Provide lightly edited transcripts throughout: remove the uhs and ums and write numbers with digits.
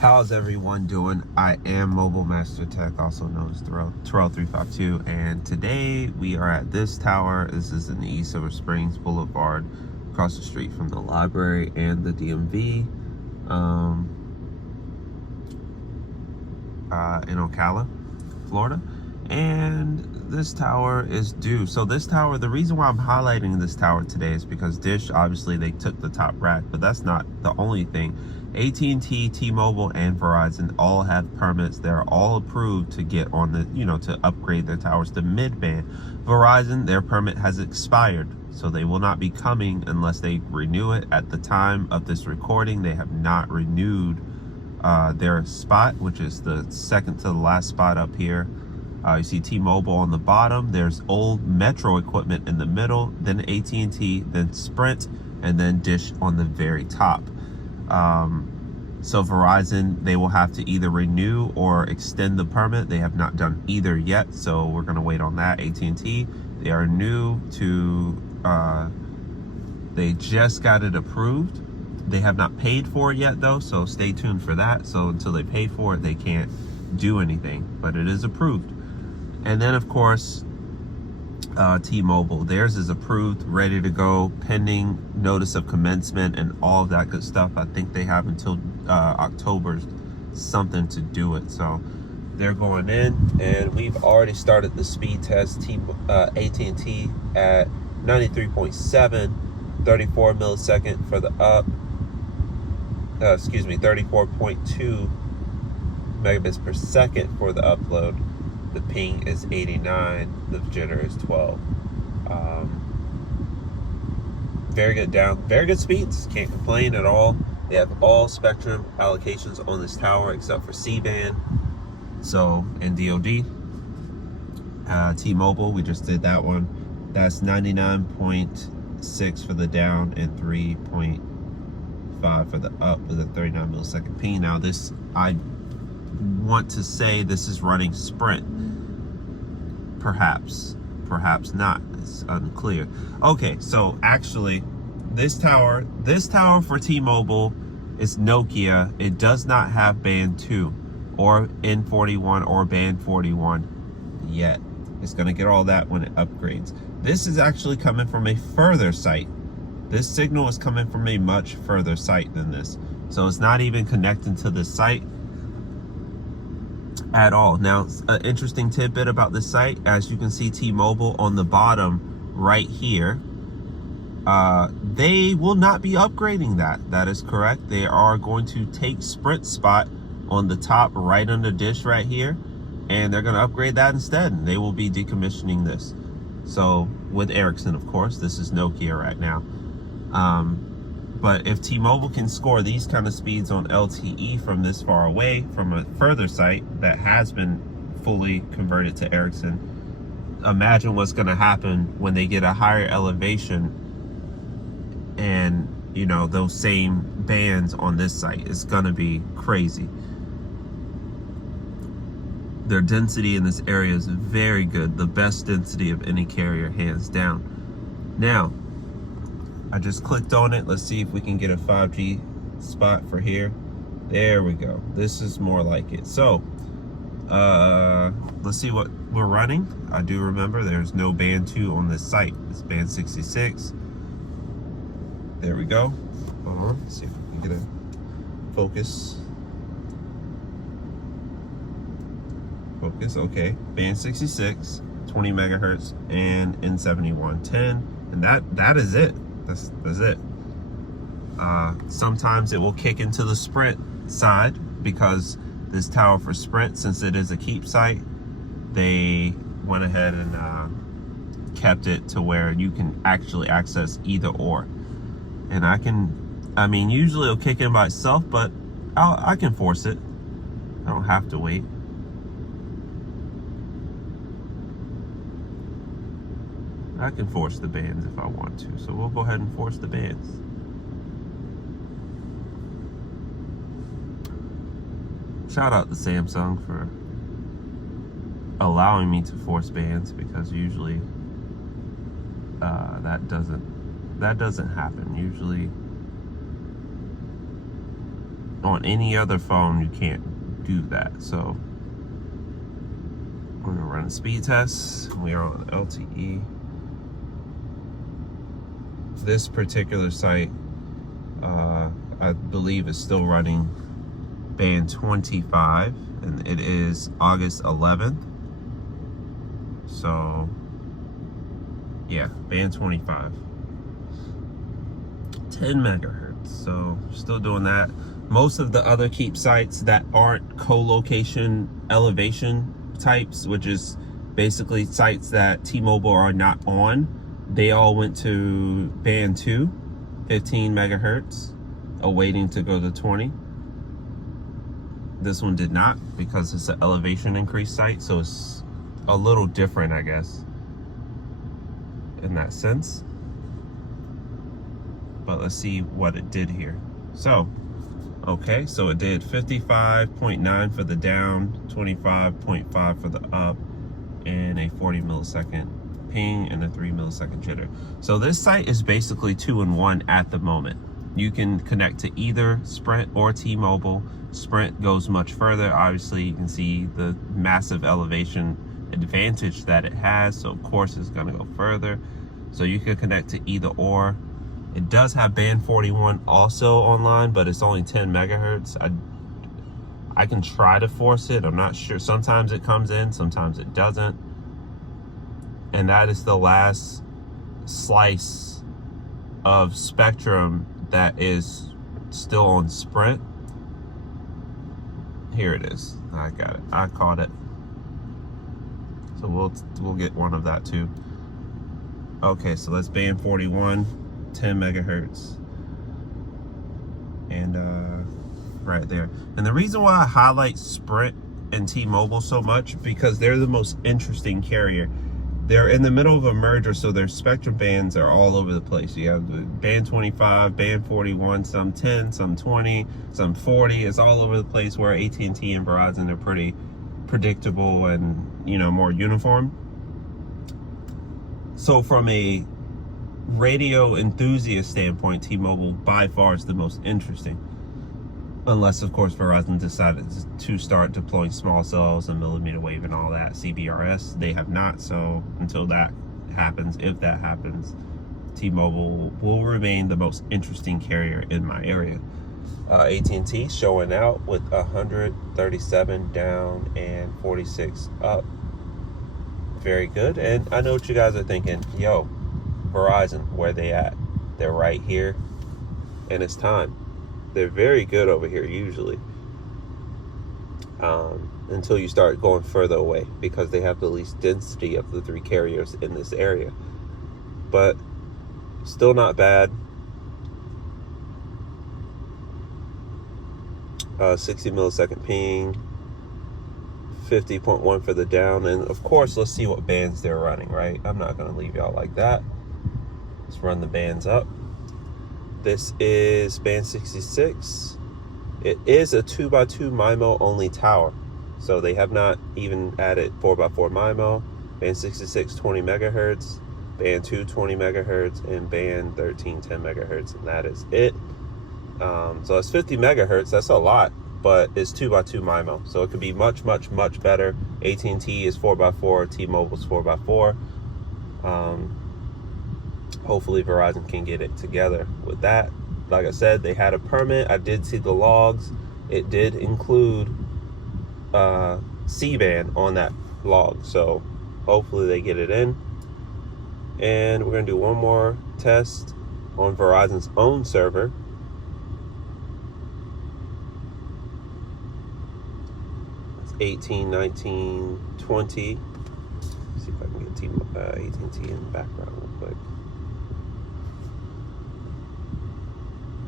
How's everyone doing? I am Mobile Master Tech, also known as Terrell352, and today we are at this tower. This is in the East Silver Springs Boulevard, across the street from the library and the DMV, in Ocala, Florida. And this tower is due. So this tower, the reason why I'm highlighting this tower today is because Dish, obviously they took the top rack, but that's not the only thing. At&T, T-Mobile, and Verizon all have permits. They're all approved to get on the, to upgrade their towers to midband. Verizon, their permit has expired, so they will not be coming unless they renew it. At the time of this recording, they have not renewed their spot, which is the second to the last spot up here. You see T-Mobile on the bottom. There's old Metro equipment in the middle, then AT&T, then Sprint, and then Dish on the very top. So Verizon, they will have to either renew or extend the permit. They have not done either yet, so we're going to wait on that. AT&T, they are new to, they just got it approved. They have not paid for it yet though, so stay tuned for that. So until they pay for it, they can't do anything, but it is approved. And then of course, T-Mobile, theirs is approved, ready to go, pending notice of commencement and all of that good stuff. I think they have until October something to do it. So they're going in, and we've already started the speed test. AT&T at 93.7, 34 millisecond for the up, 34.2 megabits per second for the upload. The ping is 89, the jitter is 12. Very good speeds, can't complain at all. They have all spectrum allocations on this tower except for C-band, so, and DoD. T-Mobile, we just did that one. That's 99.6 for the down and 3.5 for the up with a 39 millisecond ping. Now this, I want to say this is running Sprint. Perhaps not, it's unclear. Okay, so actually this tower for T-Mobile is Nokia. It does not have band 2 or N41 or band 41 yet. It's going to get all that when it upgrades. This is actually coming from a further site. This signal is coming from a much further site than this, so it's not even connecting to this site at all. Now, an interesting tidbit about this site, as you can see T-Mobile on the bottom right here, they will not be upgrading that. That is correct. They are going to take Sprint spot on the top right under Dish right here, and they're going to upgrade that instead, and they will be decommissioning this. So with Ericsson, of course, this is Nokia right now. But if T-Mobile can score these kind of speeds on LTE from this far away, from a further site that has been fully converted to Ericsson, imagine what's going to happen when they get a higher elevation and, those same bands on this site. It's going to be crazy. Their density in this area is very good, the best density of any carrier, hands down. Now, I just clicked on it. Let's see if we can get a 5G spot for here. There we go. This is more like it. So, let's see what we're running. I do remember there's no band 2 on this site. It's band 66. There we go. Hold on. Let's see if we can get a focus. Focus, okay. Band 66, 20 megahertz, and N71 10. And that is it. That's it. Sometimes it will kick into the Sprint side, because this tower for Sprint, since it is a keep site, they went ahead and kept it to where you can actually access either or. And usually it'll kick in by itself, but I can force it. I don't have to wait. I can force the bands if I want to, so we'll go ahead and force the bands. Shout out to Samsung for allowing me to force bands, because usually that doesn't happen. Usually on any other phone, you can't do that. So we're gonna run a speed test. We are on LTE. This particular site, I believe, is still running band 25, and it is August 11th. So yeah, band 25, 10 megahertz. So still doing that. Most of the other Keep sites that aren't co-location elevation types, which is basically sites that T-Mobile are not on, they all went to band 2, 15 megahertz, awaiting to go to 20. This one did not, because it's an elevation increase site, so it's a little different, I guess, in that sense. But let's see what it did here. So okay, so it did 55.9 for the down, 25.5 for the up, and a 40 millisecond ping and a 3 millisecond jitter. So this site is basically 2-in-1 at the moment. You can connect to either Sprint or T-Mobile. Sprint goes much further. Obviously, you can see the massive elevation advantage that it has, so of course it's going to go further. So you can connect to either or. It does have band 41 also online, but it's only 10 megahertz. I can try to force it. I'm not sure. Sometimes it comes in, sometimes it doesn't. And that is the last slice of spectrum that is still on Sprint. Here it is. I got it. I caught it. So we'll get one of that too. Okay, so that's band 41. 10 megahertz, and right there. And the reason why I highlight Sprint and T-Mobile so much, because they're the most interesting carrier. They're in the middle of a merger, so their spectrum bands are all over the place. You have band 25, band 41, some 10, some 20, some 40. It's all over the place, where AT&T and Verizon are pretty predictable and, you know, more uniform. So from a radio enthusiast standpoint, T-Mobile by far is the most interesting, unless of course Verizon decided to start deploying small cells and millimeter wave and all that, CBRS. They have not. So until that happens, if that happens, T-Mobile will remain the most interesting carrier in my area. AT&T showing out with 137 down and 46 up. Very good. And I know what you guys are thinking. Yo, Verizon, where they at? They're right here, and it's time. They're very good over here usually, until you start going further away, because they have the least density of the three carriers in this area. But still not bad. 60 millisecond ping, 50.1 for the down, and of course let's see what bands they're running, right? I'm not going to leave y'all like that. Let's run the bands up. This is band 66. It is a 2x2 MIMO only tower, so they have not even added 4x4 MIMO. Band 66, 20 megahertz, band 2, 20 megahertz, and band 13, 10 megahertz, and that is it. So it's 50 megahertz. That's a lot, but it's 2x2 MIMO, so it could be much, much, much better. AT&T is 4x4, T-Mobile's 4x4. Hopefully Verizon can get it together with that. Like I said, they had a permit. I did see the logs. It did include C-band on that log, so hopefully they get it in. And we're gonna do one more test on Verizon's own server. It's 18, 19, 20. Let's see if I can get AT&T in the background real quick.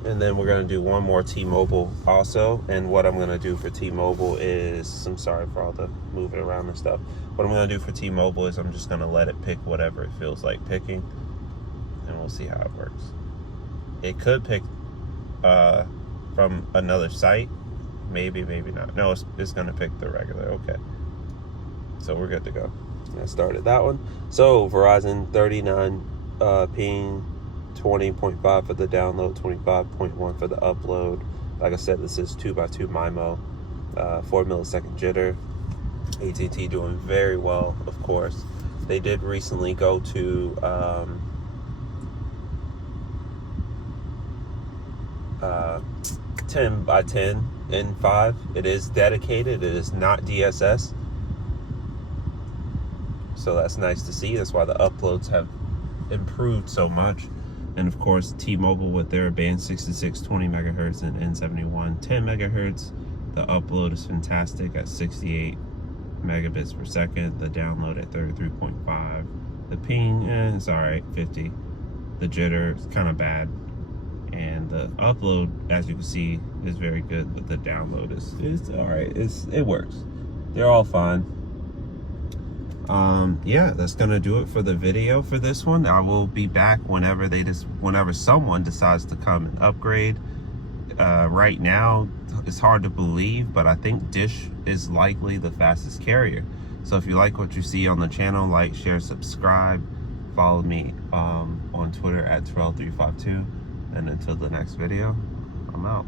And then we're going to do one more T-Mobile also. And what I'm going to do for T-Mobile is, I'm sorry for all the moving around and stuff. What I'm going to do for T-Mobile is I'm just going to let it pick whatever it feels like picking. And we'll see how it works. It could pick from another site. Maybe, maybe not. No, it's going to pick the regular. Okay. So we're good to go. I started that one. So Verizon 39 ping. 20.5 for the download, 25.1 for the upload, Like I said, this is 2x2 MIMO, 4 millisecond jitter. At&T doing very well, of course. They did recently go to 10x10 N5. It is dedicated. It is not DSS. So that's nice to see. That's why the uploads have improved so much. And of course, T-Mobile with their band 66 20 megahertz and N71 10 megahertz. The upload is fantastic at 68 megabits per second. The download at 33.5. The ping, it's alright, 50. The jitter is kind of bad. And the upload, as you can see, is very good, but the download is alright. It works. They're all fine. Yeah, that's gonna do it for the video for this one. I will be back whenever someone decides to come and upgrade. Right now, it's hard to believe, but I think Dish is likely the fastest carrier. So if you like what you see on the channel, like, share, subscribe, follow me on Twitter at 12352. And until the next video, I'm out.